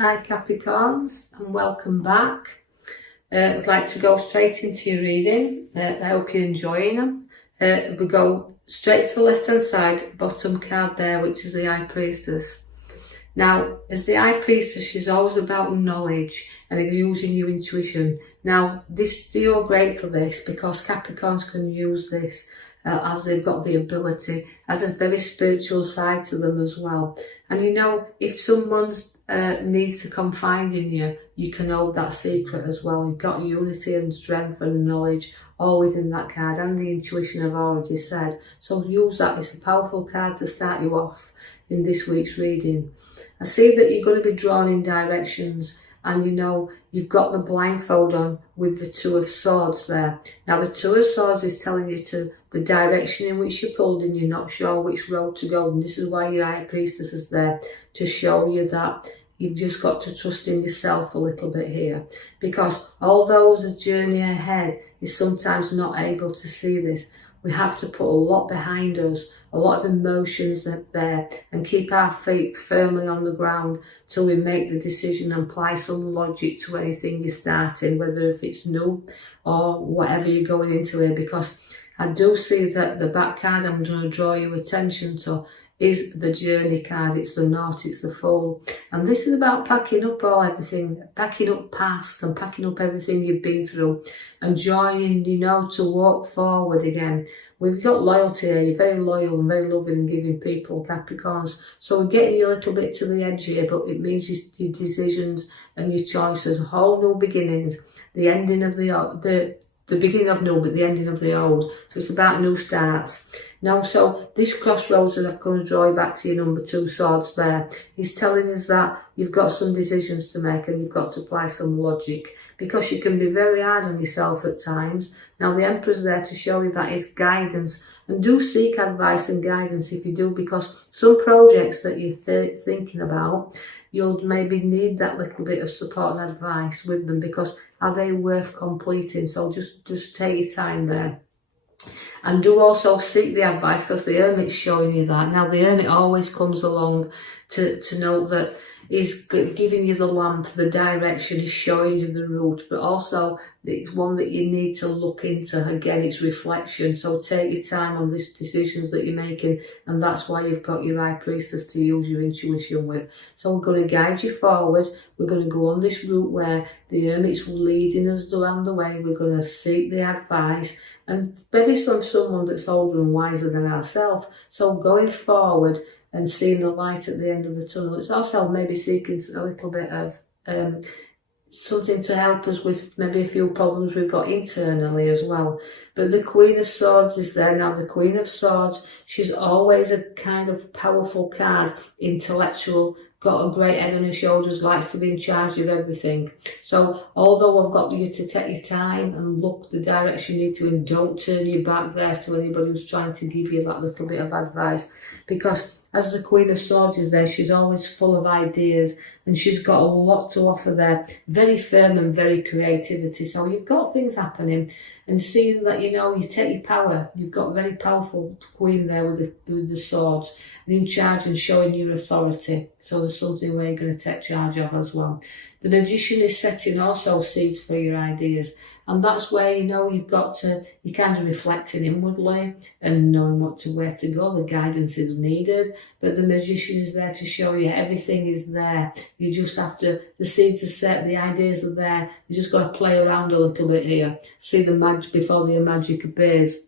Hi Capricorns, and welcome back. I'd like to go straight into your reading. I hope you're enjoying them. We go straight to the left hand side, bottom card there, which is the High Priestess. Now, as the High Priestess, she's always about knowledge and using your intuition. Now, you're great for this because Capricorns can use this as they've got the ability, as a very spiritual side to them as well. And you know, if someone needs to confide in you, you can hold that secret as well. You've got unity and strength and knowledge all within that card, and the intuition I've already said. So use that. It's a powerful card to start you off in this week's reading. I see that you're going to be drawn in directions, and you know you've got the blindfold on with the Two of Swords there. Now the Two of Swords is telling you to the direction in which you're pulled and you're not sure which road to go, and this is why your High Priestess is there, to show you that you've just got to trust in yourself a little bit here, because although the journey ahead is sometimes not able to see this, we have to put a lot behind us, a lot of emotions there, and keep our feet firmly on the ground till we make the decision and apply some logic to anything you're starting, whether if it's new or whatever you're going into here. Because I do see that the back card I'm going to draw your attention to is the journey card. It's the Knot, it's the Fool. And this is about packing up everything, packing up past and packing up everything you've been through and joining, you know, to walk forward again. We've got loyalty here. You're very loyal and very loving and giving people, Capricorns. So we're getting you a little bit to the edge here, but it means your decisions and your choices, whole new beginnings, the ending of the beginning of new, but the ending of the old. So it's about new starts. Now, so this crossroads that I'm going to draw you back to your number 2 swords there, is telling us that you've got some decisions to make and you've got to apply some logic, because you can be very hard on yourself at times. Now, the Emperor's there to show you that is guidance, and do seek advice and guidance if you do, because some projects that you're thinking about, you'll maybe need that little bit of support and advice with them, because are they worth completing? So just take your time there. And do also seek the advice, because the Hermit's showing you that. Now, the Hermit always comes along to note that he's giving you the lamp, the direction, he's showing you the route, but also it's one that you need to look into. Again, it's reflection. So take your time on these decisions that you're making, and that's why you've got your High Priestess to use your intuition with. So we're going to guide you forward. We're going to go on this route where the Hermit's leading us around the way. We're going to seek the advice, and maybe from someone that's older and wiser than ourselves. So going forward and seeing the light at the end of the tunnel. It's also maybe seeking a little bit of something to help us with maybe a few problems we've got internally as well. But the Queen of Swords is there. Now, the Queen of Swords, she's always a kind of powerful card, intellectual, got a great head on her shoulders, likes to be in charge of everything. So although I've got you to take your time and look the direction you need to, and don't turn your back there to anybody who's trying to give you that little bit of advice, because as the Queen of Swords is there, she's always full of ideas and she's got a lot to offer there. Very firm and very creativity. So you've got things happening, and seeing that, you know, you take your power. You've got a very powerful Queen there with the swords and in charge and showing your authority. So there's something where you're going to take charge of as well. The Magician is setting also seeds for your ideas. And that's where, you know, you've got to, you're kind of reflecting inwardly and knowing where to go. The guidance is needed, but the Magician is there to show you everything is there. You just have to, the seeds are set, the ideas are there. You just got to play around a little bit here. See the magic before the magic appears.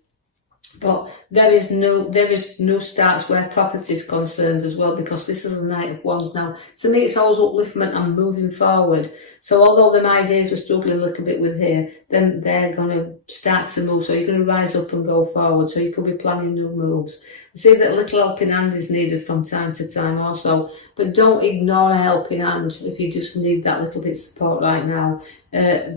But there is no starts where property is concerned as well, because this is the Knight of Wands. Now, to me, it's always upliftment and moving forward. So although the ideas we're struggling a little bit with here, then they're going to start to move. So you're going to rise up and go forward. So you could be planning new moves. I see that a little helping hand is needed from time to time also, but don't ignore a helping hand if you just need that little bit of support right now,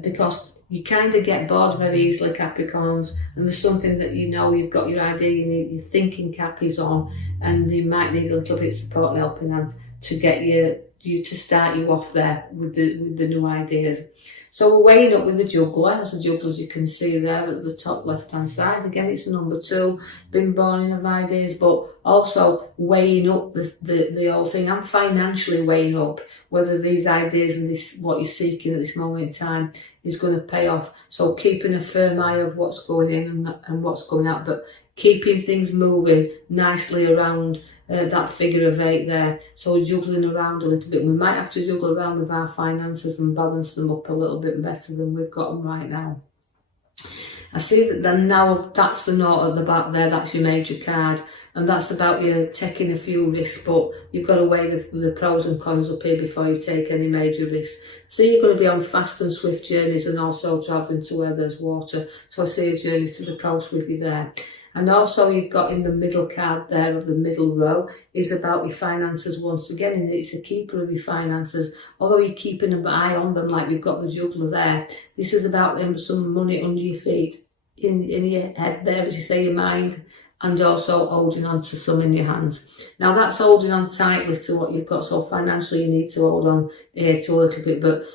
because you kind of get bored very easily, Capricorns, and there's something that you know you've got your idea, you need your thinking cap is on, and you might need a little bit of support and helping hand to get you to start you off there with the new ideas. So we're weighing up with the Juggler. As the Juggler, as you can see there at the top left hand side, again it's a number 2, been born of ideas, but also weighing up the whole thing, and financially weighing up whether these ideas and this what you're seeking at this moment in time is going to pay off. So keeping a firm eye of what's going in and what's going out, but keeping things moving nicely around that figure of 8 there. So juggling around a little bit. We might have to juggle around with our finances and balance them up a little bit better than we've got them right now. I see that then now that's the note at the back there, that's your major card, and that's about you taking a few risks, but you've got to weigh the pros and cons up here before you take any major risks. So you're going to be on fast and swift journeys and also travelling to where there's water. So I see a journey to the coast with you there. And also you've got in the middle card there of the middle row is about your finances once again, and it's a keeper of your finances. Although you're keeping an eye on them like you've got the juggler there, this is about some money under your feet, in your head there, as you say, your mind, and also holding on to some in your hands. Now that's holding on tightly to what you've got, so financially you need to hold on here to a little bit, but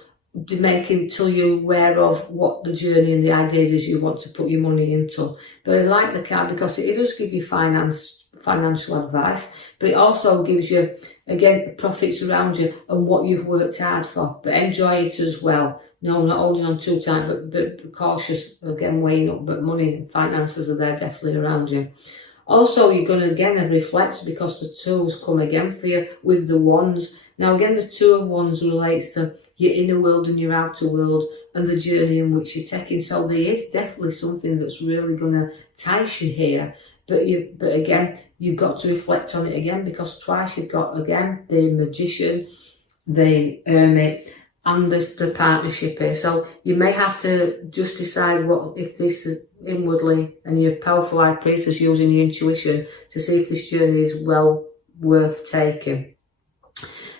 making till you're aware of what the journey and the ideas is you want to put your money into. But I like the card because it does give you financial advice, but it also gives you, again, profits around you and what you've worked hard for. But enjoy it as well. No, not holding on too tight, but cautious, again, weighing up, but money and finances are there definitely around you. Also, you're going to, again, reflect because the twos come again for you with the wands. Now, again, the 2 of Wands relates to your inner world and your outer world and the journey in which you're taking. So there is definitely something that's really going to entice you here. But again, you've got to reflect on it again, because twice you've got, again, the Magician, the Hermit, and the partnership here. So you may have to just decide what, if this is inwardly, and your powerful high priestess using your intuition to see if this journey is well worth taking.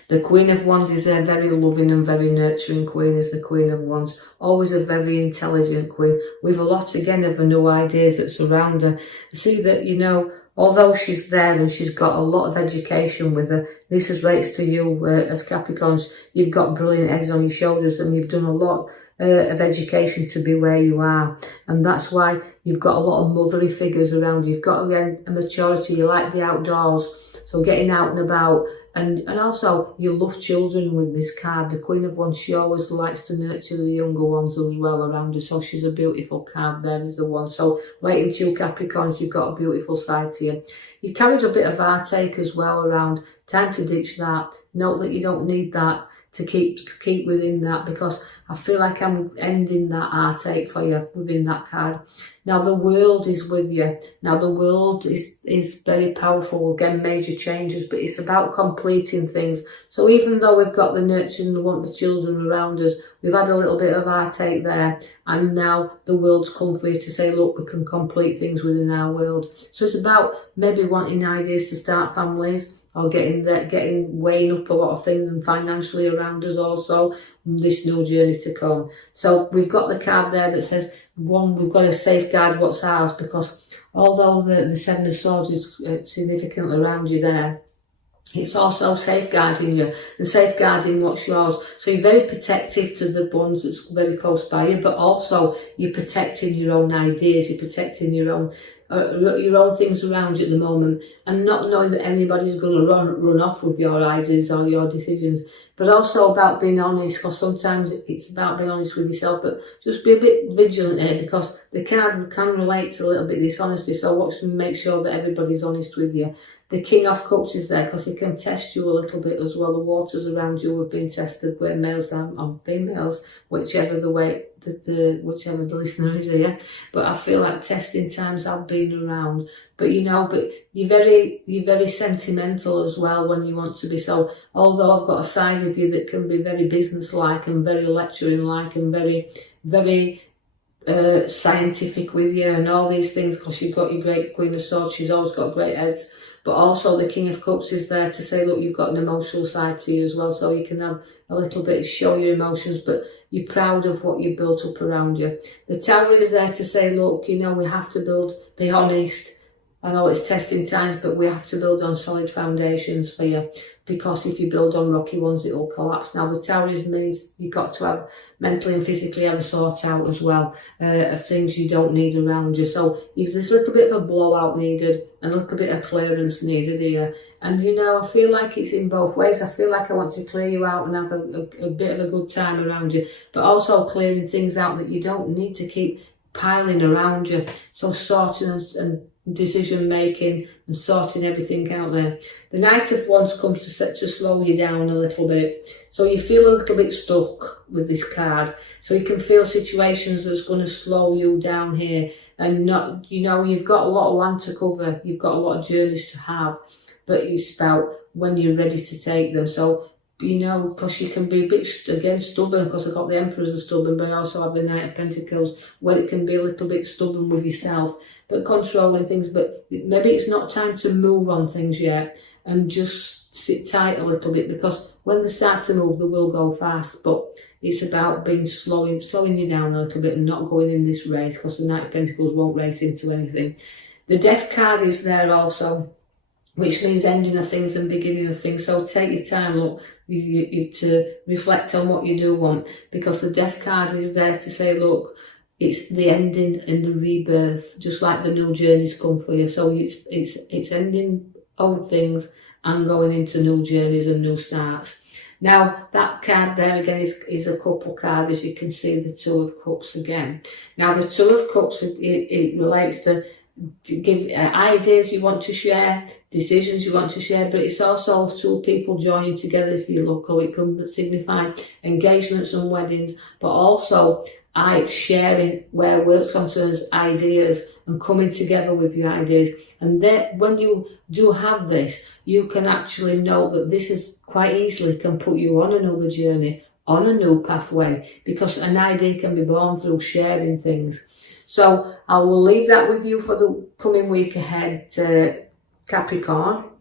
The Queen of Wands is there, very loving and very nurturing queen, is the Queen of Wands. Always a very intelligent queen with a lot, again, of new ideas that surround her. I see that, you know, although she's there and she's got a lot of education with her, this is relates to you as Capricorns. You've got brilliant eggs on your shoulders and you've done a lot of education to be where you are. And that's why you've got a lot of motherly figures around you. You've got, again, a maturity. You like the outdoors. So getting out and about, and also you love children with this card. The Queen of Wands, she always likes to nurture the younger ones as well around her. So she's a beautiful card, there is the one. So waiting to you Capricorns, you've got a beautiful side to you. You carried a bit of heartache as well around. Time to ditch that. Note that you don't need that to keep within that, because I feel like I'm ending that heartache for you within that card. Now the world is with you. Now the world is very powerful, again, major changes, but it's about completing things. So even though we've got the nurturing, the want the children around us, we've had a little bit of heartache there, and now the world's come for you to say, look, we can complete things within our world. So it's about maybe wanting ideas to start families, or weighing up a lot of things, and financially around us also, this new journey to come. So we've got the card there that says, one, we've got to safeguard what's ours, because although the 7 of Swords is significantly around you there, it's also safeguarding you and safeguarding what's yours. So you're very protective to the ones that's very close by you, but also you're protecting your own ideas, you're protecting your own things around you at the moment, and not knowing that anybody's going to run off with your ideas or your decisions. But also about being honest, because sometimes it's about being honest with yourself, but just be a bit vigilant here, because the card can relate to a little bit dishonesty. So watch and make sure that everybody's honest with you. The King of Cups is there because it can test you a little bit as well. The waters around you have been tested, where males and females, whichever the way, whichever the listener is here. But I feel like testing times have been around. But you know, but you're very sentimental as well when you want to be. So although I've got a side of you that can be very business-like and very lecturing-like and very scientific with you and all these things, because you've got your great Queen of Swords, she's always got great heads. But also the King of Cups is there to say, look, you've got an emotional side to you as well, so you can have a little bit, show your emotions, but you're proud of what you've built up around you. The Tower is there to say, look, you know, we have to be honest, I know it's testing times, but we have to build on solid foundations for you, because if you build on rocky ones, it will collapse. Now, the Taurism means you've got to have mentally and physically have a sort out as well of things you don't need around you. So if there's a little bit of a blowout needed and a little bit of clearance needed here, and you know, I feel like it's in both ways. I feel like I want to clear you out and have a bit of a good time around you, but also clearing things out that you don't need to keep piling around you. So sorting and decision making and sorting everything out there. The Knight of Wands comes to slow you down a little bit, so you feel a little bit stuck with this card. So you can feel situations that's going to slow you down here, and not, you know, you've got a lot of land to cover, you've got a lot of journeys to have, but it's about when you're ready to take them. So, you know, because you can be a bit, again, stubborn, because I've got the Emperor as a stubborn, but I also have the Knight of Pentacles, where it can be a little bit stubborn with yourself, but controlling things. But maybe it's not time to move on things yet, and just sit tight a little bit, because when they start to move, they will go fast. But it's about being slowing you down a little bit and not going in this race, because the Knight of Pentacles won't race into anything. The Death card is there also, which means ending of things and beginning of things. So take your time, look, to reflect on what you do want, because the Death card is there to say, look, it's the ending and the rebirth, just like the new journeys come for you. So it's ending old things and going into new journeys and new starts. Now, that card there again is a couple card, as you can see, the Two of Cups again. Now, the Two of Cups, it relates to give ideas you want to share, decisions you want to share, but it's also two people joining together, if you look, or it can signify engagements and weddings, but also sharing where work concerns ideas and coming together with your ideas. And then when you do have this, you can actually know that this is quite easily can put you on another journey, on a new pathway, because an idea can be born through sharing things. So I will leave that with you for the coming week ahead, Capricorn,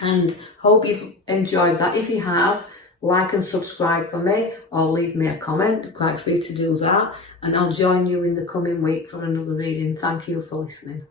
and hope you've enjoyed that. If you have, like and subscribe for me, or leave me a comment, quite free to do that, and I'll join you in the coming week for another reading. Thank you for listening.